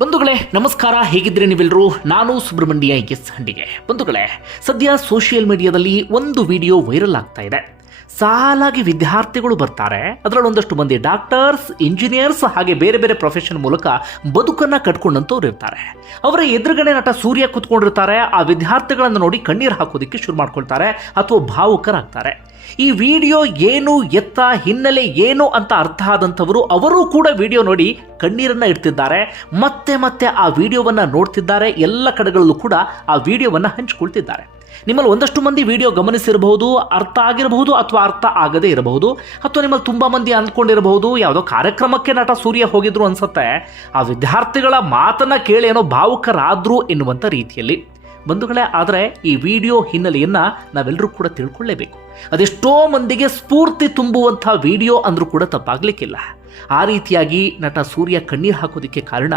ಬಂಧುಗಳೇ, ನಮಸ್ಕಾರ. ಹೇಗಿದ್ರೆ ನೀವೆಲ್ಲರೂ ನಾನು ಸುಬ್ರಹ್ಮಣ್ಯ ಎಸ್ ಹಂಡಿಗೆ ಬಂಧುಗಳೇ, ಸದ್ಯ ಸೋಷಿಯಲ್ ಮೀಡಿಯಾದಲ್ಲಿ ಒಂದು ವಿಡಿಯೋ ವೈರಲ್ ಆಗ್ತಾ ಇದೆ. ಸಾಲಾಗಿ ವಿದ್ಯಾರ್ಥಿಗಳು ಬರ್ತಾರೆ. ಅದರಲ್ಲಿ ಒಂದಷ್ಟು ಮಂದಿ ಡಾಕ್ಟರ್ಸ್ ಇಂಜಿನಿಯರ್ಸ್ ಹಾಗೆ ಬೇರೆ ಬೇರೆ ಪ್ರೊಫೆಷನ್ ಮೂಲಕ ಬದುಕನ್ನ ಕಟ್ಕೊಂಡಂತವ್ರು ಇರ್ತಾರೆ. ಅವರ ಎದುರುಗಡೆ ನಟ ಸೂರ್ಯ ಕುತ್ಕೊಂಡಿರ್ತಾರೆ. ಆ ವಿದ್ಯಾರ್ಥಿಗಳನ್ನು ನೋಡಿ ಕಣ್ಣೀರು ಹಾಕೋದಿಕ್ಕೆ ಶುರು ಮಾಡ್ಕೊಳ್ತಾರೆ ಅಥವಾ ಭಾವುಕರಾಗ್ತಾರೆ. ಈ ವಿಡಿಯೋ ಏನು ಎತ್ತ, ಹಿನ್ನೆಲೆ ಏನು ಅಂತ ಅರ್ಥ ಆದಂಥವರು ಅವರೂ ಕೂಡ ವಿಡಿಯೋ ನೋಡಿ ಕಣ್ಣೀರನ್ನ ಇಡ್ತಿದ್ದಾರೆ. ಮತ್ತೆ ಮತ್ತೆ ಆ ವಿಡಿಯೋವನ್ನ ನೋಡ್ತಿದ್ದಾರೆ. ಎಲ್ಲ ಕಡೆಗಳಲ್ಲೂ ಕೂಡ ಆ ವಿಡಿಯೋವನ್ನ ಹಂಚಿಕೊಳ್ತಿದ್ದಾರೆ. ನಿಮ್ಮಲ್ಲಿ ಒಂದಷ್ಟು ಮಂದಿ ವಿಡಿಯೋ ಗಮನಿಸಿರಬಹುದು, ಅರ್ಥ ಆಗಿರಬಹುದು ಅಥವಾ ಅರ್ಥ ಆಗದೇ ಇರಬಹುದು. ಅಥವಾ ನಿಮ್ಮಲ್ಲಿ ತುಂಬ ಮಂದಿ ಅಂದ್ಕೊಂಡಿರಬಹುದು, ಯಾವುದೋ ಕಾರ್ಯಕ್ರಮಕ್ಕೆ ನಟ ಸೂರ್ಯ ಹೋಗಿದ್ರು ಅನ್ಸುತ್ತೆ. ಆ ವಿದ್ಯಾರ್ಥಿಗಳ ಮಾತನ್ನ ಕೇಳಿ ಏನೋ ಭಾವುಕರಾದ್ರು ಎನ್ನುವಂಥ ರೀತಿಯಲ್ಲಿ. ಬಂಧುಗಳೇ, ಆದರೆ ಈ ವಿಡಿಯೋ ಹಿನ್ನೆಲೆಯನ್ನು ನಾವೆಲ್ಲರೂ ಕೂಡ ತಿಳ್ಕೊಳ್ಳೇಬೇಕು. ಅದೆಷ್ಟೋ ಮಂದಿಗೆ ಸ್ಫೂರ್ತಿ ತುಂಬುವಂಥ ವಿಡಿಯೋ ಅಂದ್ರೂ ಕೂಡ ತಪ್ಪಾಗ್ಲಿಕ್ಕಿಲ್ಲ. ಆ ರೀತಿಯಾಗಿ ನಟ ಸೂರ್ಯ ಕಣ್ಣೀರು ಹಾಕೋದಕ್ಕೆ ಕಾರಣ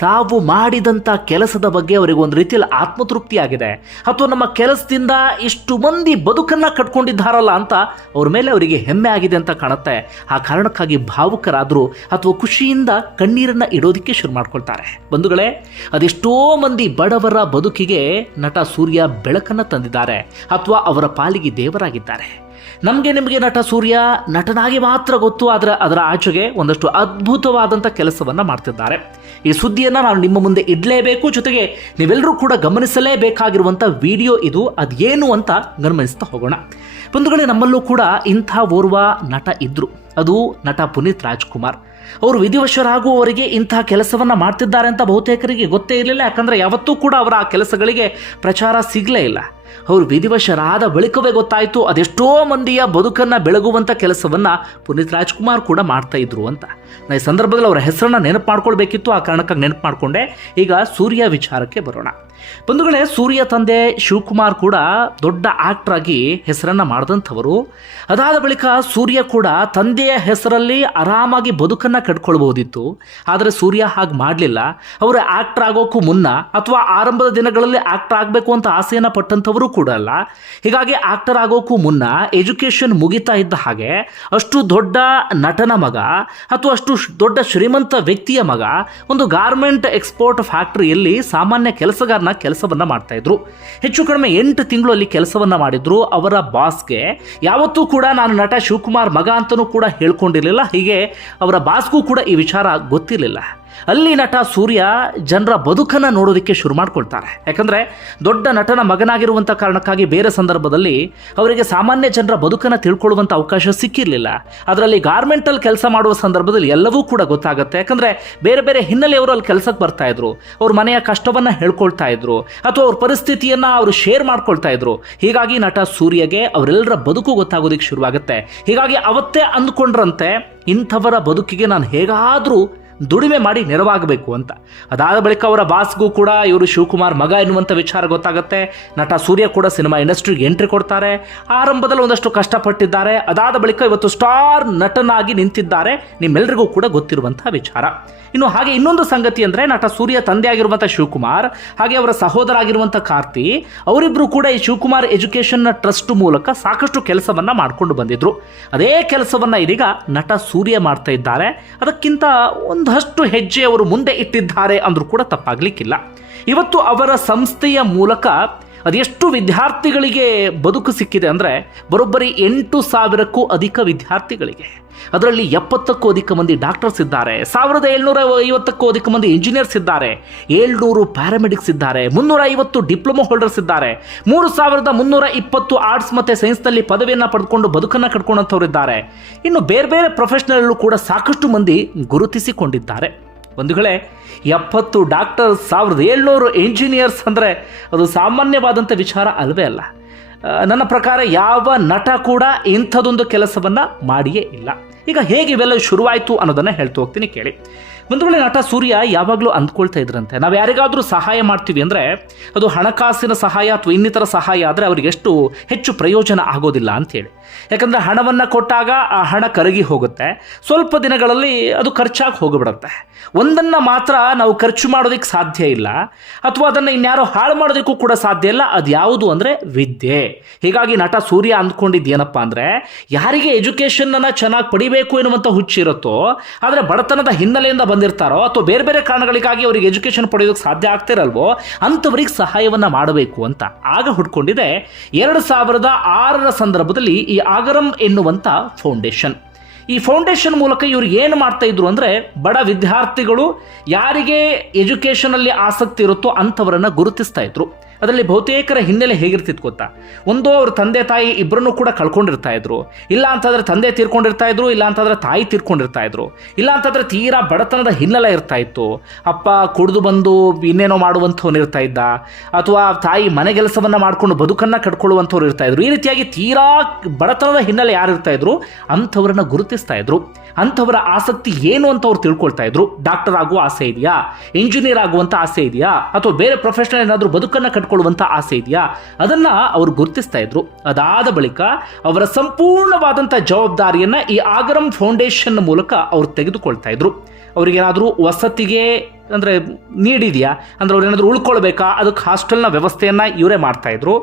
ತಾವು ಮಾಡಿದಂಥ ಕೆಲಸದ ಬಗ್ಗೆ ಅವರಿಗೆ ಒಂದು ರೀತಿಯಲ್ಲಿ ಆತ್ಮತೃಪ್ತಿ ಆಗಿದೆ. ಅಥವಾ ನಮ್ಮ ಕೆಲಸದಿಂದ ಇಷ್ಟು ಮಂದಿ ಬದುಕನ್ನ ಕಟ್ಕೊಂಡಿದ್ದಾರಲ್ಲ ಅಂತ ಅವ್ರ ಮೇಲೆ ಅವರಿಗೆ ಹೆಮ್ಮೆ ಆಗಿದೆ ಅಂತ ಕಾಣುತ್ತೆ. ಆ ಕಾರಣಕ್ಕಾಗಿ ಭಾವುಕರಾದರೂ ಅಥವಾ ಖುಷಿಯಿಂದ ಕಣ್ಣೀರನ್ನ ಇಡೋದಕ್ಕೆ ಶುರು ಮಾಡ್ಕೊಳ್ತಾರೆ. ಬಂಧುಗಳೇ, ಅದೆಷ್ಟೋ ಮಂದಿ ಬಡವರ ಬದುಕಿಗೆ ನಟ ಸೂರ್ಯ ಬೆಳಕನ್ನು ತಂದಿದ್ದಾರೆ. ಅಥವಾ ಅವರ ಪಾಲಿಗೆ ದೇವರಾಗಿದ್ದಾರೆ. ನಮಗೆ ನಿಮಗೆ ನಟ ಸೂರ್ಯ ನಟನಾಗಿ ಮಾತ್ರ ಗೊತ್ತು, ಆದರೆ ಅದರ ಆಚೆಗೆ ಒಂದಷ್ಟು ಅದ್ಭುತವಾದಂಥ ಕೆಲಸವನ್ನು ಮಾಡ್ತಿದ್ದಾರೆ. ಈ ಸುದ್ದಿಯನ್ನು ನಾನು ನಿಮ್ಮ ಮುಂದೆ ಇಡಲೇಬೇಕು. ಜೊತೆಗೆ ನೀವೆಲ್ಲರೂ ಕೂಡ ಗಮನಿಸಲೇಬೇಕಾಗಿರುವಂಥ ವಿಡಿಯೋ ಇದು. ಅದೇನು ಅಂತ ಗಮನಿಸ್ತಾ ಹೋಗೋಣ. ಬಂಧುಗಳೇ, ನಮ್ಮಲ್ಲೂ ಕೂಡ ಇಂಥ ಓರ್ವ ನಟ ಇದ್ದರು ಅದು ನಟ ಪುನೀತ್ ರಾಜ್ಕುಮಾರ್. ಅವರು ವಿಧಿವಶರಾಗುವವರಿಗೆ ಇಂತಹ ಕೆಲಸವನ್ನು ಮಾಡ್ತಿದ್ದಾರೆ ಅಂತ ಬಹುತೇಕರಿಗೆ ಗೊತ್ತೇ ಇರಲಿಲ್ಲ. ಯಾಕಂದರೆ ಯಾವತ್ತೂ ಕೂಡ ಅವರ ಆ ಕೆಲಸಗಳಿಗೆ ಪ್ರಚಾರ ಸಿಗಲೇ ಇಲ್ಲ. ಅವರು ವಿಧಿವಶರಾದ ಬಳಿಕವೇ ಗೊತ್ತಾಯಿತು. ಅದೆಷ್ಟೋ ಮಂದಿಯ ಬದುಕನ್ನು ಬೆಳಗುವಂಥ ಕೆಲಸವನ್ನು ಪುನೀತ್ ರಾಜ್ಕುಮಾರ್ ಕೂಡ ಮಾಡ್ತಾ ಇದ್ರು ಅಂತ. ನಾ ಈ ಸಂದರ್ಭದಲ್ಲಿ ಅವರ ಹೆಸರನ್ನ ನೆನಪು ಮಾಡ್ಕೊಳ್ಬೇಕಿತ್ತು. ಆ ಕಾರಣಕ್ಕಾಗಿ ನೆನಪು ಮಾಡಿಕೊಂಡೆ. ಈಗ ಸೂರ್ಯ ವಿಚಾರಕ್ಕೆ ಬರೋಣ. ಬಂಧುಗಳೇ, ಸೂರ್ಯ ತಂದೆ ಶಿವಕುಮಾರ್ ಕೂಡ ದೊಡ್ಡ ಆಕ್ಟರ್ ಆಗಿ ಹೆಸರನ್ನ ಮಾಡಿದಂಥವರು. ಅದಾದ ಬಳಿಕ ಸೂರ್ಯ ಕೂಡ ತಂದೆಯ ಹೆಸರಲ್ಲಿ ಆರಾಮಾಗಿ ಬದುಕನ್ನ ಕಟ್ಕೊಳ್ಬಹುದಿತ್ತು. ಆದರೆ ಸೂರ್ಯ ಹಾಗೆ ಮಾಡಲಿಲ್ಲ. ಅವರು ಆಕ್ಟರ್ ಆಗೋಕ್ಕೂ ಮುನ್ನ ಅಥವಾ ಆರಂಭದ ದಿನಗಳಲ್ಲಿ ಆಕ್ಟರ್ ಆಗಬೇಕು ಅಂತ ಆಸೆಯನ್ನು ಪಟ್ಟಂಥವರು ಕೂಡ ಅಲ್ಲ. ಹೀಗಾಗಿ ಆಕ್ಟರ್ ಆಗೋಕ್ಕೂ ಮುನ್ನ ಎಜುಕೇಷನ್ ಮುಗಿತಾ ಇದ್ದ ಹಾಗೆ ಅಷ್ಟು ದೊಡ್ಡ ನಟನ ಮಗ ಅಥವಾ ಅಷ್ಟು ದೊಡ್ಡ ಶ್ರೀಮಂತ ವ್ಯಕ್ತಿಯ ಮಗ ಒಂದು ಗಾರ್ಮೆಂಟ್ ಎಕ್ಸ್ಪೋರ್ಟ್ ಫ್ಯಾಕ್ಟರಿಯಲ್ಲಿ ಸಾಮಾನ್ಯ ಕೆಲಸಗಾರನ ಕೆಲಸವನ್ನ ಮಾಡ್ತಾ ಇದ್ರು. ಹೆಚ್ಚು ಕಡಿಮೆ ಎಂಟು ತಿಂಗಳು ಅಲ್ಲಿ ಕೆಲಸವನ್ನ ಮಾಡಿದ್ರು. ಅವರ ಬಾಸ್ಗೆ ಯಾವತ್ತೂ ಕೂಡ ನಾನು ನಟ ಶಿವಕುಮಾರ್ ಮಗ ಅಂತಲೂ ಕೂಡ ಹೇಳ್ಕೊಂಡಿರಲಿಲ್ಲ. ಹೀಗೆ ಅವರ ಬಾಸ್ಗೂ ಕೂಡ ಈ ವಿಚಾರ ಗೊತ್ತಿರಲಿಲ್ಲ. ಅಲ್ಲಿ ನಟ ಸೂರ್ಯ ಜನರ ಬದುಕನ್ನು ನೋಡೋದಕ್ಕೆ ಶುರು ಮಾಡ್ಕೊಳ್ತಾರೆ. ಯಾಕಂದರೆ ದೊಡ್ಡ ನಟನ ಮಗನಾಗಿರುವಂಥ ಕಾರಣಕ್ಕಾಗಿ ಬೇರೆ ಸಂದರ್ಭದಲ್ಲಿ ಅವರಿಗೆ ಸಾಮಾನ್ಯ ಜನರ ಬದುಕನ್ನು ತಿಳ್ಕೊಳ್ಳುವಂಥ ಅವಕಾಶ ಸಿಕ್ಕಿರಲಿಲ್ಲ. ಅದರಲ್ಲಿ ಗಾರ್ಮೆಂಟಲ್ಲಿ ಕೆಲಸ ಮಾಡುವ ಸಂದರ್ಭದಲ್ಲಿ ಎಲ್ಲವೂ ಕೂಡ ಗೊತ್ತಾಗುತ್ತೆ. ಯಾಕಂದರೆ ಬೇರೆ ಬೇರೆ ಹಿನ್ನೆಲೆಯವರು ಅಲ್ಲಿ ಕೆಲಸಕ್ಕೆ ಬರ್ತಾ ಇದ್ರು. ಅವ್ರ ಮನೆಯ ಕಷ್ಟವನ್ನು ಹೇಳ್ಕೊಳ್ತಾ ಇದ್ರು. ಅಥವಾ ಅವ್ರ ಪರಿಸ್ಥಿತಿಯನ್ನು ಅವರು ಶೇರ್ ಮಾಡ್ಕೊಳ್ತಾ ಇದ್ರು. ಹೀಗಾಗಿ ನಟ ಸೂರ್ಯಗೆ ಅವರೆಲ್ಲರ ಬದುಕು ಗೊತ್ತಾಗೋದಕ್ಕೆ ಶುರುವಾಗುತ್ತೆ. ಹೀಗಾಗಿ ಅವತ್ತೇ ಅಂದ್ಕೊಂಡ್ರಂತೆ, ಇಂಥವರ ಬದುಕಿಗೆ ನಾನು ಹೇಗಾದರೂ ದುಡಿಮೆ ಮಾಡಿ ನೆರವಾಗಬೇಕು ಅಂತ. ಅದಾದ ಬಳಿಕ ಅವರ ಬಾಸ್ಗೂ ಕೂಡ ಇವರು ಶಿವಕುಮಾರ್ ಮಗ ಎನ್ನುವಂಥ ವಿಚಾರ ಗೊತ್ತಾಗುತ್ತೆ. ನಟ ಸೂರ್ಯ ಕೂಡ ಸಿನಿಮಾ ಇಂಡಸ್ಟ್ರಿಗೆ ಎಂಟ್ರಿ ಕೊಡ್ತಾರೆ. ಆರಂಭದಲ್ಲಿ ಒಂದಷ್ಟು ಕಷ್ಟಪಟ್ಟಿದ್ದಾರೆ. ಅದಾದ ಬಳಿಕ ಇವತ್ತು ಸ್ಟಾರ್ ನಟನಾಗಿ ನಿಂತಿದ್ದಾರೆ. ನಿಮ್ಮೆಲ್ಲರಿಗೂ ಕೂಡ ಗೊತ್ತಿರುವಂತಹ ವಿಚಾರ. ಇನ್ನು ಹಾಗೆ ಇನ್ನೊಂದು ಸಂಗತಿ ಅಂದರೆ ನಟ ಸೂರ್ಯ ತಂದೆ ಆಗಿರುವಂಥ ಶಿವಕುಮಾರ್, ಹಾಗೆ ಅವರ ಸಹೋದರ ಆಗಿರುವಂಥ ಕಾರ್ತಿ ಅವರಿಬ್ಬರು ಕೂಡ ಈ ಶಿವಕುಮಾರ್ ಎಜುಕೇಷನ್ನ ಟ್ರಸ್ಟ್ ಮೂಲಕ ಸಾಕಷ್ಟು ಕೆಲಸವನ್ನು ಮಾಡ್ಕೊಂಡು ಬಂದಿದ್ರು. ಅದೇ ಕೆಲಸವನ್ನು ಇದೀಗ ನಟ ಸೂರ್ಯ ಮಾಡ್ತಾ ಇದ್ದಾರೆ. ಅದಕ್ಕಿಂತ ಒಂದಷ್ಟು ಹೆಜ್ಜೆ ಅವರು ಮುಂದೆ ಇಟ್ಟಿದ್ದಾರೆ ಅಂದರೂ ಕೂಡ ತಪ್ಪಾಗಲಿಕ್ಕಿಲ್ಲ. ಇವತ್ತು ಅವರ ಸಂಸ್ಥೆಯ ಮೂಲಕ ಅದೆಷ್ಟು ವಿದ್ಯಾರ್ಥಿಗಳಿಗೆ ಬದುಕು ಸಿಕ್ಕಿದೆ ಅಂದರೆ ಬರೋಬ್ಬರಿ ಎಂಟು ಸಾವಿರಕ್ಕೂ ಅಧಿಕ ವಿದ್ಯಾರ್ಥಿಗಳಿಗೆ. ಅದರಲ್ಲಿ ಎಪ್ಪತ್ತಕ್ಕೂ ಅಧಿಕ ಮಂದಿ ಡಾಕ್ಟರ್ಸ್ ಇದ್ದಾರೆ, ಸಾವಿರದ ಏಳ್ನೂರ ಐವತ್ತಕ್ಕೂ ಅಧಿಕ ಮಂದಿ ಇಂಜಿನಿಯರ್ಸ್ ಇದ್ದಾರೆ, ಏಳ್ನೂರು ಪ್ಯಾರಾಮೆಡಿಕ್ಸ್ ಇದ್ದಾರೆ, ಮುನ್ನೂರ ಐವತ್ತು ಡಿಪ್ಲೊಮಾ ಹೋಲ್ಡರ್ಸ್ ಇದ್ದಾರೆ, ಮೂರು ಸಾವಿರದ ಮುನ್ನೂರ ಇಪ್ಪತ್ತು ಆರ್ಟ್ಸ್ ಮತ್ತು ಸೈನ್ಸ್ನಲ್ಲಿ ಪದವಿಯನ್ನು ಪಡೆದುಕೊಂಡು ಬದುಕನ್ನು ಕಟ್ಕೊಂಡಂಥವ್ರು ಇದ್ದಾರೆ ಇನ್ನು ಬೇರೆ ಬೇರೆ ಪ್ರೊಫೆಷನಲ್ಲೂ ಕೂಡ ಸಾಕಷ್ಟು ಮಂದಿ ಗುರುತಿಸಿಕೊಂಡಿದ್ದಾರೆ. ಬಂಧುಗಳೇ, ಎಪ್ಪತ್ತು ಡಾಕ್ಟರ್, ಸಾವಿರದ ಏಳ್ನೂರು ಇಂಜಿನಿಯರ್ಸ್ ಅಂದರೆ ಅದು ಸಾಮಾನ್ಯವಾದಂಥ ವಿಚಾರ ಅಲ್ಲವೇ ಅಲ್ಲ. ನನ್ನ ಪ್ರಕಾರ ಯಾವ ನಟ ಕೂಡ ಇಂಥದೊಂದು ಕೆಲಸವನ್ನು ಮಾಡಿಯೇ ಇಲ್ಲ. ಈಗ ಹೇಗೆ ಇವೆಲ್ಲ ಶುರುವಾಯಿತು ಅನ್ನೋದನ್ನು ಹೇಳ್ತಾ ಹೋಗ್ತೀನಿ ಕೇಳಿ. ಬಂಧುಗಳೇ, ನಟ ಸೂರ್ಯ ಯಾವಾಗಲೂ ಅಂದ್ಕೊಳ್ತಾ ಇದ್ರಂತೆ. ನಾವು ಯಾರಿಗಾದರೂ ಸಹಾಯ ಮಾಡ್ತೀವಿ ಅಂದರೆ ಅದು ಹಣಕಾಸಿನ ಸಹಾಯ ಅಥವಾ ಇನ್ನಿತರ ಸಹಾಯ ಆದರೆ ಅವ್ರಿಗೆ ಎಷ್ಟು ಹೆಚ್ಚು ಪ್ರಯೋಜನ ಆಗೋದಿಲ್ಲ ಅಂತೇಳಿ ಯಾಕಂದರೆ ಹಣವನ್ನು ಕೊಟ್ಟಾಗ ಆ ಹಣ ಕರಗಿ ಹೋಗುತ್ತೆ. ಸ್ವಲ್ಪ ದಿನಗಳಲ್ಲಿ ಅದು ಖರ್ಚಾಗಿ ಹೋಗಿಬಿಡುತ್ತೆ. ಒಂದನ್ನು ಮಾತ್ರ ನಾವು ಖರ್ಚು ಮಾಡೋದಕ್ಕೆ ಸಾಧ್ಯ ಇಲ್ಲ, ಅಥವಾ ಅದನ್ನು ಇನ್ಯಾರೋ ಹಾಳು ಮಾಡೋದಕ್ಕೂ ಕೂಡ ಸಾಧ್ಯ ಇಲ್ಲ, ಅದು ಯಾವುದು ಅಂದರೆ ವಿದ್ಯೆ. ಹೀಗಾಗಿ ನಟ ಸೂರ್ಯ ಅಂದ್ಕೊಂಡಿದ್ದು ಏನಪ್ಪ ಅಂದರೆ, ಯಾರಿಗೆ ಎಜುಕೇಷನನ್ನು ಚೆನ್ನಾಗಿ ಪಡಿಬೇಕು ಎನ್ನುವಂಥ ಹುಚ್ಚಿರುತ್ತೋ ಆದರೆ ಬಡತನದ ಹಿನ್ನೆಲೆಯಿಂದ ಬಂದಿರ್ತಾರೋ, ಅಥವಾ ಬೇರೆ ಬೇರೆ ಕಾರಣಗಳಿಗಾಗಿ ಅವರಿಗೆ ಎಜುಕೇಷನ್ ಪಡೆಯೋದಕ್ಕೆ ಸಾಧ್ಯ ಆಗ್ತಿರಲ್ವೋ, ಅಂಥವ್ರಿಗೆ ಸಹಾಯವನ್ನು ಮಾಡಬೇಕು ಅಂತ ಆಗ ಹುಡ್ಕೊಂಡಿದೆ ಎರಡು ಸಾವಿರದ ಆರರ ಸಂದರ್ಭದಲ್ಲಿ ಈ ಆಗರಂ ಎನ್ನುವಂಥ ಫೌಂಡೇಶನ್. ಈ ಫೌಂಡೇಶನ್ ಮೂಲಕ ಇವರು ಏನು ಮಾಡ್ತಾ ಇದ್ರು ಅಂದರೆ ಬಡ ವಿದ್ಯಾರ್ಥಿಗಳು ಯಾರಿಗೆ ಎಜುಕೇಷನಲ್ಲಿ ಆಸಕ್ತಿ ಇರುತ್ತೋ ಅಂಥವರನ್ನು ಗುರುತಿಸ್ತಾ ಇದ್ರು. ಅದರಲ್ಲಿ ಬಹುತೇಕರ ಹಿನ್ನೆಲೆ ಹೇಗಿರ್ತಿತ್ತು ಗೊತ್ತಾ? ಒಂದು ಅವ್ರ ತಂದೆ ತಾಯಿ ಇಬ್ಬರನ್ನು ಕೂಡ ಕಳ್ಕೊಂಡಿರ್ತಾ ಇದ್ರು. ಇಲ್ಲ ಅಂತಂದ್ರೆ ತಂದೆ ತೀರ್ಕೊಂಡಿರ್ತಾ ಇದ್ರು, ಇಲ್ಲ ಅಂತಂದ್ರೆ ತಾಯಿ ತೀರ್ಕೊಂಡಿರ್ತಾ ಇದ್ರು. ಇಲ್ಲ ಅಂತಂದ್ರೆ ತೀರಾ ಬಡತನದ ಹಿನ್ನೆಲೆ ಇರ್ತಾ ಇತ್ತು. ಅಪ್ಪ ಕುಡಿದು ಬಂದು ಇನ್ನೇನೋ ಮಾಡುವಂಥವ್ರು ಇರ್ತಾ ಇದ್ದ. ಅಥವಾ ತಾಯಿ ಮನೆ ಕೆಲಸವನ್ನ ಮಾಡ್ಕೊಂಡು ಬದುಕನ್ನ ಕಟ್ಕೊಳ್ಳುವಂಥವ್ರು ಇರ್ತಾ ಇದ್ರು. ಈ ರೀತಿಯಾಗಿ ತೀರಾ ಬಡತನದ ಹಿನ್ನೆಲೆ ಯಾರು ಇರ್ತಾ ಇದ್ರು? ಅಂಥವ್ರನ್ನ ಗುರುತಿಸ್ತಾ ಇದ್ರು. ಅಂಥವರ ಆಸಕ್ತಿ ಏನು ಅಂತ ಅವ್ರು ತಿಳ್ಕೊಳ್ತಾ ಇದ್ರು. ಡಾಕ್ಟರ್ ಆಗುವ ಆಸೆ ಇದೆಯಾ? ಇಂಜಿನಿಯರ್ ಆಗುವಂಥ ಆಸೆ ಇದೆಯಾ? ಅಥವಾ ಬೇರೆ ಪ್ರೊಫೆಷನಲ್ ಏನಾದರೂ ಬದುಕನ್ನು ಕಟ್ಕೊಳ್ಳುವಂಥ ಆಸೆ ಇದೆಯಾ? ಅದನ್ನ ಅವರು ಗುರುತಿಸ್ತಾ ಇದ್ರು. ಅದಾದ ಬಳಿಕ ಅವರ ಸಂಪೂರ್ಣವಾದಂಥ ಜವಾಬ್ದಾರಿಯನ್ನ ಈ ಆಗರಂ ಫೌಂಡೇಶನ್ ಮೂಲಕ ಅವರು ತೆಗೆದುಕೊಳ್ತಾ ಇದ್ರು. ಅವ್ರಿಗೇನಾದರೂ ವಸತಿಗೆ ಅಂದರೆ ನೀಡಿದೆಯಾ? ಅಂದರೆ ಅವ್ರು ಏನಾದರೂ ಉಳ್ಕೊಳ್ಬೇಕಾ? ಅದಕ್ಕೆ ಹಾಸ್ಟೆಲ್ನ ವ್ಯವಸ್ಥೆಯನ್ನು ಇವರೇ ಮಾಡ್ತಾಯಿದ್ರು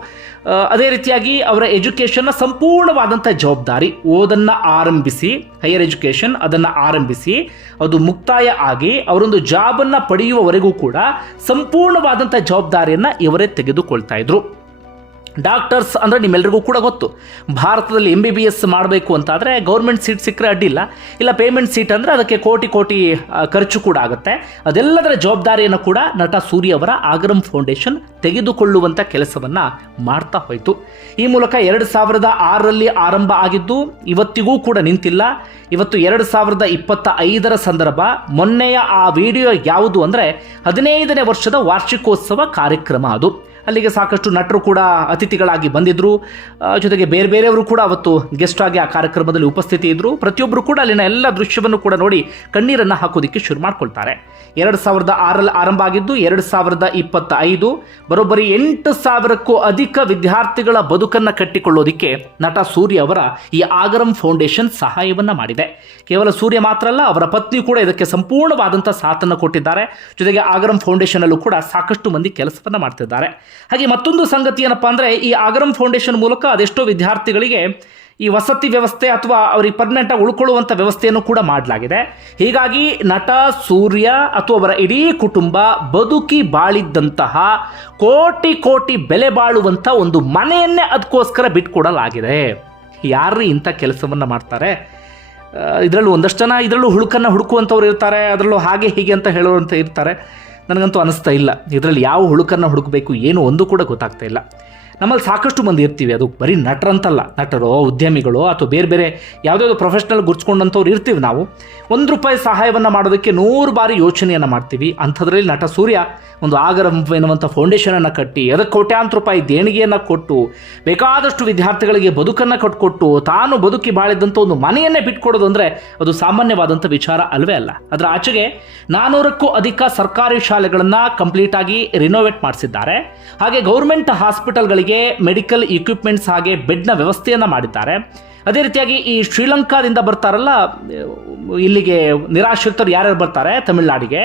ಅದೇ ರೀತಿಯಾಗಿ ಅವರ ಎಜುಕೇಷನ್ನ ಸಂಪೂರ್ಣವಾದಂಥ ಜವಾಬ್ದಾರಿ ಓದನ್ನು ಆರಂಭಿಸಿ, ಹೈಯರ್ ಎಜುಕೇಷನ್ ಅದನ್ನು ಆರಂಭಿಸಿ, ಅದು ಮುಕ್ತಾಯ ಆಗಿ ಅವರೊಂದು ಜಾಬನ್ನು ಪಡೆಯುವವರೆಗೂ ಕೂಡ ಸಂಪೂರ್ಣವಾದಂಥ ಜವಾಬ್ದಾರಿಯನ್ನು ಇವರೇ ತೆಗೆದುಕೊಳ್ತಾ ಇದ್ರು. ಡಾಕ್ಟರ್ಸ್ ಅಂದರೆ ನಿಮ್ಮೆಲ್ರಿಗೂ ಕೂಡ ಗೊತ್ತು. ಭಾರತದಲ್ಲಿ ಎಂ ಬಿ ಬಿ ಎಸ್ ಮಾಡಬೇಕು ಅಂತಾದರೆ ಗೌರ್ಮೆಂಟ್ ಸೀಟ್ ಸಿಕ್ಕರೆ ಅಡ್ಡಿಲ್ಲ ಇಲ್ಲ ಪೇಮೆಂಟ್ ಸೀಟ್ ಅಂದರೆ ಅದಕ್ಕೆ ಕೋಟಿ ಕೋಟಿ ಖರ್ಚು ಕೂಡ ಆಗುತ್ತೆ. ಅದೆಲ್ಲದರ ಜವಾಬ್ದಾರಿಯನ್ನು ಕೂಡ ನಟ ಸೂರ್ಯ ಅವರ ಆಗರಂ ಫೌಂಡೇಶನ್ ತೆಗೆದುಕೊಳ್ಳುವಂಥ ಕೆಲಸವನ್ನು ಮಾಡ್ತಾ ಹೋಯಿತು. ಈ ಮೂಲಕ ಎರಡು ಸಾವಿರದ ಆರರಲ್ಲಿ ಆರಂಭ ಆಗಿದ್ದು ಇವತ್ತಿಗೂ ಕೂಡ ನಿಂತಿಲ್ಲ. ಇವತ್ತು ಎರಡು ಸಾವಿರದ ಇಪ್ಪತ್ತ ಐದರ ಸಂದರ್ಭ. ಮೊನ್ನೆಯ ಆ ವಿಡಿಯೋ ಯಾವುದು ಅಂದರೆ ಹದಿನೈದನೇ ವರ್ಷದ ವಾರ್ಷಿಕೋತ್ಸವ ಕಾರ್ಯಕ್ರಮ ಅದು. ಅಲ್ಲಿಗೆ ಸಾಕಷ್ಟು ನಟರು ಕೂಡ ಅತಿಥಿಗಳಾಗಿ ಬಂದಿದ್ದರು ಜೊತೆಗೆ ಬೇರೆ ಬೇರೆಯವರು ಕೂಡ ಅವತ್ತು ಗೆಸ್ಟ್ ಆಗಿ ಆ ಕಾರ್ಯಕ್ರಮದಲ್ಲಿ ಉಪಸ್ಥಿತಿ ಇದ್ದರು ಪ್ರತಿಯೊಬ್ಬರು ಕೂಡ ಅಲ್ಲಿನ ಎಲ್ಲ ದೃಶ್ಯವನ್ನು ಕೂಡ ನೋಡಿ ಕಣ್ಣೀರನ್ನು ಹಾಕೋದಿಕ್ಕೆ ಶುರು ಮಾಡ್ಕೊಳ್ತಾರೆ. ಎರಡು ಸಾವಿರದ ಆರಲ್ಲಿ ಆರಂಭ ಆಗಿದ್ದು ಎರಡು ಸಾವಿರದ ಇಪ್ಪತ್ತ ಐದು. ಬರೋಬ್ಬರಿ ಎಂಟು ಸಾವಿರಕ್ಕೂ ಅಧಿಕ ವಿದ್ಯಾರ್ಥಿಗಳ ಬದುಕನ್ನು ಕಟ್ಟಿಕೊಳ್ಳೋದಕ್ಕೆ ನಟ ಸೂರ್ಯ ಅವರ ಈ ಆಗರಂ ಫೌಂಡೇಶನ್ ಸಹಾಯವನ್ನು ಮಾಡಿದೆ. ಕೇವಲ ಸೂರ್ಯ ಮಾತ್ರ ಅಲ್ಲ, ಅವರ ಪತ್ನಿ ಕೂಡ ಇದಕ್ಕೆ ಸಂಪೂರ್ಣವಾದಂಥ ಸಾಥನ್ನು ಕೊಟ್ಟಿದ್ದಾರೆ. ಜೊತೆಗೆ ಆಗರಂ ಫೌಂಡೇಶನಲ್ಲೂ ಕೂಡ ಸಾಕಷ್ಟು ಮಂದಿ ಕೆಲಸವನ್ನು ಮಾಡ್ತಿದ್ದಾರೆ. ಹಾಗೆ ಮತ್ತೊಂದು ಸಂಗತಿ ಏನಪ್ಪಾ ಅಂದರೆ ಈ ಆಗರಂ ಫೌಂಡೇಶನ್ ಮೂಲಕ ಅದೆಷ್ಟೋ ವಿದ್ಯಾರ್ಥಿಗಳಿಗೆ ಈ ವಸತಿ ವ್ಯವಸ್ಥೆ ಅಥವಾ ಅವರಿಗೆ ಪರ್ಮನೆಂಟ್ ಆಗಿ ಉಳ್ಕೊಳ್ಳುವಂಥ ವ್ಯವಸ್ಥೆಯನ್ನು ಕೂಡ ಮಾಡಲಾಗಿದೆ. ಹೀಗಾಗಿ ನಟ, ಸೂರ್ಯ ಅಥವಾ ಅವರ ಇಡೀ ಕುಟುಂಬ ಬದುಕಿ ಬಾಳಿದ್ದಂತಹ ಕೋಟಿ ಕೋಟಿ ಬೆಲೆ ಬಾಳುವಂಥ ಒಂದು ಮನೆಯನ್ನೇ ಅದಕ್ಕೋಸ್ಕರ ಬಿಟ್ಕೊಡಲಾಗಿದೆ. ಯಾರು ಇಂಥ ಕೆಲಸವನ್ನು ಮಾಡ್ತಾರೆ? ಇದರಲ್ಲೂ ಒಂದಷ್ಟು ಜನ ಇದರಲ್ಲೂ ಹುಡುಕನ್ನು ಹುಡುಕುವಂಥವ್ರು ಇರ್ತಾರೆ, ಅದರಲ್ಲೂ ಹಾಗೆ ಹೀಗೆ ಅಂತ ಹೇಳುವಂತ ಇರ್ತಾರೆ. ನನಗಂತೂ ಅನಿಸ್ತಾ ಇಲ್ಲ. ಇದರಲ್ಲಿ ಯಾವ ಹುಡುಕನ್ನು ಹುಡುಕಬೇಕು ಏನು ಒಂದು ಕೂಡ ಗೊತ್ತಾಗ್ತಾ ಇಲ್ಲ. ನಮ್ಮಲ್ಲಿ ಸಾಕಷ್ಟು ಮಂದಿ ಇರ್ತೀವಿ. ಅದು ಬರೀ ನಟರಂತಲ್ಲ. ನಟರು, ಉದ್ಯಮಿಗಳು ಅಥವಾ ಬೇರೆ ಬೇರೆ ಯಾವುದಾದ್ರು ಪ್ರೊಫೆಷ್ನಲ್ ಗುರ್ಸ್ಕೊಂಡಂಥವ್ರು ಇರ್ತೀವಿ ನಾವು. ಒಂದು ರೂಪಾಯಿ ಸಹಾಯವನ್ನು ಮಾಡೋದಕ್ಕೆ ನೂರು ಬಾರಿ ಯೋಚನೆಯನ್ನು ಮಾಡ್ತೀವಿ. ಅಂಥದ್ರಲ್ಲಿ ನಟ ಸೂರ್ಯ ಒಂದು ಆಗರ ಎನ್ನುವಂಥ ಫೌಂಡೇಶನನ್ನು ಕಟ್ಟಿ ಅದಕ್ಕೆ ಕೋಟ್ಯಾಂತರ ರೂಪಾಯಿ ದೇಣಿಗೆಯನ್ನು ಕೊಟ್ಟು, ಬೇಕಾದಷ್ಟು ವಿದ್ಯಾರ್ಥಿಗಳಿಗೆ ಬದುಕನ್ನು ಕಟ್ಕೊಟ್ಟು, ತಾನು ಬದುಕಿ ಬಾಳಿದ್ದಂಥ ಒಂದು ಮನೆಯನ್ನೇ ಬಿಟ್ಕೊಡೋದು ಅಂದರೆ ಅದು ಸಾಮಾನ್ಯವಾದಂಥ ವಿಚಾರ ಅಲ್ವೇ ಅಲ್ಲ. ಅದರ ಆಚೆಗೆ ನಾನ್ನೂರಕ್ಕೂ ಅಧಿಕ ಸರ್ಕಾರಿ ಶಾಲೆಗಳನ್ನು ಕಂಪ್ಲೀಟಾಗಿ ರಿನೋವೇಟ್ ಮಾಡಿಸಿದ್ದಾರೆ. ಹಾಗೆ ಗೌರ್ಮೆಂಟ್ ಹಾಸ್ಪಿಟಲ್ಗಳಿಗೆ ಮೆಡಿಕಲ್ ಇಕ್ವಿಪ್ಮೆಂಟ್ಸ್ ಹಾಗೆ ಬೆಡ್ನ ವ್ಯವಸ್ಥೆಯನ್ನು ಮಾಡಿದ್ದಾರೆ. ಅದೇ ರೀತಿಯಾಗಿ ಈ ಶ್ರೀಲಂಕಾದಿಂದ ಬರ್ತಾರಲ್ಲ, ಇಲ್ಲಿಗೆ ನಿರಾಶ್ರಿತರು ಯಾರ್ಯಾರು ಬರ್ತಾರೆ? ತಮಿಳುನಾಡಿಗೆ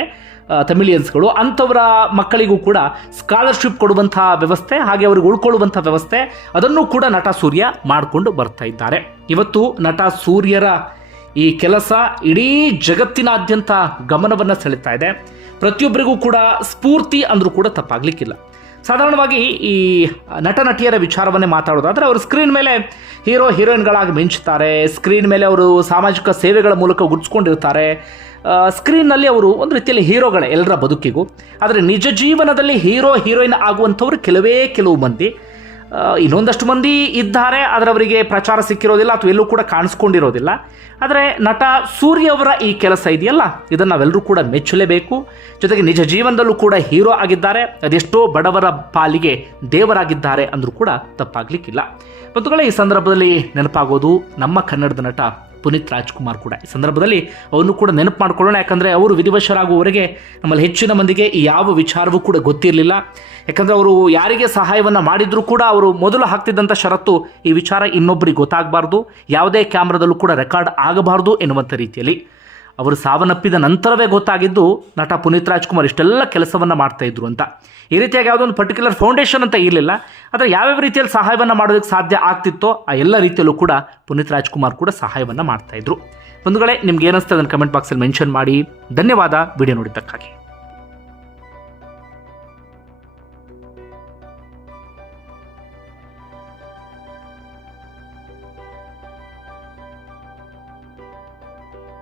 ತಮಿಳಿಯನ್ಸ್ಗಳು. ಅಂಥವರ ಮಕ್ಕಳಿಗೂ ಕೂಡ ಸ್ಕಾಲರ್ಶಿಪ್ ಕೊಡುವಂಥ ವ್ಯವಸ್ಥೆ, ಹಾಗೆ ಅವ್ರಿಗೆ ಉಳ್ಕೊಳ್ಳುವಂಥ ವ್ಯವಸ್ಥೆ, ಅದನ್ನು ಕೂಡ ನಟ ಸೂರ್ಯ ಮಾಡಿಕೊಂಡು ಬರ್ತಾ ಇದ್ದಾರೆ. ಇವತ್ತು ನಟ ಸೂರ್ಯರ ಈ ಕೆಲಸ ಇಡೀ ಜಗತ್ತಿನಾದ್ಯಂತ ಗಮನವನ್ನು ಸೆಳೀತಾ ಇದೆ. ಪ್ರತಿಯೊಬ್ಬರಿಗೂ ಕೂಡ ಸ್ಫೂರ್ತಿ ಅಂದರೂ ಕೂಡ ತಪ್ಪಾಗಲಿಕ್ಕಿಲ್ಲ. ಸಾಧಾರಣವಾಗಿ ಈ ನಟ ನಟಿಯರ ವಿಚಾರವನ್ನೇ ಮಾತಾಡೋದಾದರೆ ಅವರು ಸ್ಕ್ರೀನ್ ಮೇಲೆ ಹೀರೋ ಹೀರೋಯಿನ್ಗಳಾಗಿ ಮಿಂಚುತ್ತಾರೆ. ಸ್ಕ್ರೀನ್ ಮೇಲೆ ಅವರು ಸಾಮಾಜಿಕ ಸೇವೆಗಳ ಮೂಲಕ ಗುಡ್ಸ್ಕೊಂಡಿರ್ತಾರೆ. ಸ್ಕ್ರೀನ್ನಲ್ಲಿ ಅವರು ಒಂದು ರೀತಿಯಲ್ಲಿ ಹೀರೋಗಳೇ ಎಲ್ಲರ ಬದುಕಿಗೂ. ಆದರೆ ನಿಜ ಜೀವನದಲ್ಲಿ ಹೀರೋ ಹೀರೋಯಿನ್ ಆಗುವಂಥವ್ರು ಕೆಲವೇ ಕೆಲವು ಮಂದಿ. ಇನ್ನೊಂದಷ್ಟು ಮಂದಿ ಇದ್ದಾರೆ ಆದರೆ ಅವರಿಗೆ ಪ್ರಚಾರ ಸಿಕ್ಕಿರೋದಿಲ್ಲ, ಅಥವಾ ಎಲ್ಲೂ ಕೂಡ ಕಾಣಿಸ್ಕೊಂಡಿರೋದಿಲ್ಲ. ಆದರೆ ನಟ ಸೂರ್ಯ ಅವರ ಈ ಕೆಲಸ ಇದೆಯಲ್ಲ? ಇದನ್ನು ನಾವೆಲ್ಲರೂ ಕೂಡ ಮೆಚ್ಚಲೇಬೇಕು. ಜೊತೆಗೆ ನಿಜ ಜೀವನದಲ್ಲೂ ಕೂಡ ಹೀರೋ ಆಗಿದ್ದಾರೆ. ಅದೆಷ್ಟೋ ಬಡವರ ಪಾಲಿಗೆ ದೇವರಾಗಿದ್ದಾರೆ ಅಂದರೂ ಕೂಡ ತಪ್ಪಾಗಲಿಕ್ಕಿಲ್ಲ. ಬಂಧುಗಳೇ, ಈ ಸಂದರ್ಭದಲ್ಲಿ ನೆನಪಾಗೋದು ನಮ್ಮ ಕನ್ನಡದ ನಟ ಪುನೀತ್ ರಾಜ್ಕುಮಾರ್ ಕೂಡ. ಈ ಸಂದರ್ಭದಲ್ಲಿ ಅವನು ಕೂಡ ನೆನಪು ಮಾಡಿಕೊಳ್ಳೋಣ, ಯಾಕಂದರೆ ಅವರು ವಿಧಿವಶರಾಗುವವರೆಗೆ ನಮ್ಮಲ್ಲಿ ಹೆಚ್ಚಿನ ಮಂದಿಗೆ ಈ ಯಾವ ವಿಚಾರವೂ ಕೂಡ ಗೊತ್ತಿರಲಿಲ್ಲ. ಯಾಕಂದರೆ ಅವರು ಯಾರಿಗೆ ಸಹಾಯವನ್ನು ಮಾಡಿದರೂ ಕೂಡ ಅವರು ಮೊದಲು ಹಾಕ್ತಿದ್ದಂಥ ಷರತ್ತು ಈ ವಿಚಾರ ಇನ್ನೊಬ್ಬರಿಗೆ ಗೊತ್ತಾಗಬಾರ್ದು, ಯಾವುದೇ ಕ್ಯಾಮ್ರಾದಲ್ಲೂ ಕೂಡ ರೆಕಾರ್ಡ್ ಆಗಬಾರ್ದು ಎನ್ನುವಂಥ ರೀತಿಯಲ್ಲಿ. ಅವರು ಸಾವನ್ನಪ್ಪಿದ ನಂತರವೇ ಗೊತ್ತಾಗಿದ್ದು ನಟ ಪುನೀತ್ ರಾಜ್ಕುಮಾರ್ ಇಷ್ಟೆಲ್ಲ ಕೆಲಸವನ್ನು ಮಾಡ್ತಾ ಇದ್ರು ಅಂತ. ಈ ರೀತಿಯಾಗಿ ಯಾವುದೋ ಒಂದು ಪರ್ಟಿಕ್ಯುಲರ್ ಫೌಂಡೇಶನ್ ಅಂತ ಇರಲಿಲ್ಲ. ಆದರೆ ಯಾವ್ಯಾವ ರೀತಿಯಲ್ಲಿ ಸಹಾಯವನ್ನು ಮಾಡೋದಕ್ಕೆ ಸಾಧ್ಯ ಆಗ್ತಿತ್ತೋ ಆ ಎಲ್ಲ ರೀತಿಯಲ್ಲೂ ಕೂಡ ಪುನೀತ್ ರಾಜ್ಕುಮಾರ್ ಕೂಡ ಸಹಾಯವನ್ನು ಮಾಡ್ತಾಯಿದ್ರು ಬಂಧುಗಳೇ, ನಿಮ್ಗೆ ಏನಿಸ್ತದೆ ಅದನ್ನು ಕಮೆಂಟ್ ಬಾಕ್ಸಲ್ಲಿ ಮೆನ್ಷನ್ ಮಾಡಿ. ಧನ್ಯವಾದ. ವಿಡಿಯೋ ನೋಡಿದ್ದಕ್ಕಾಗಿ.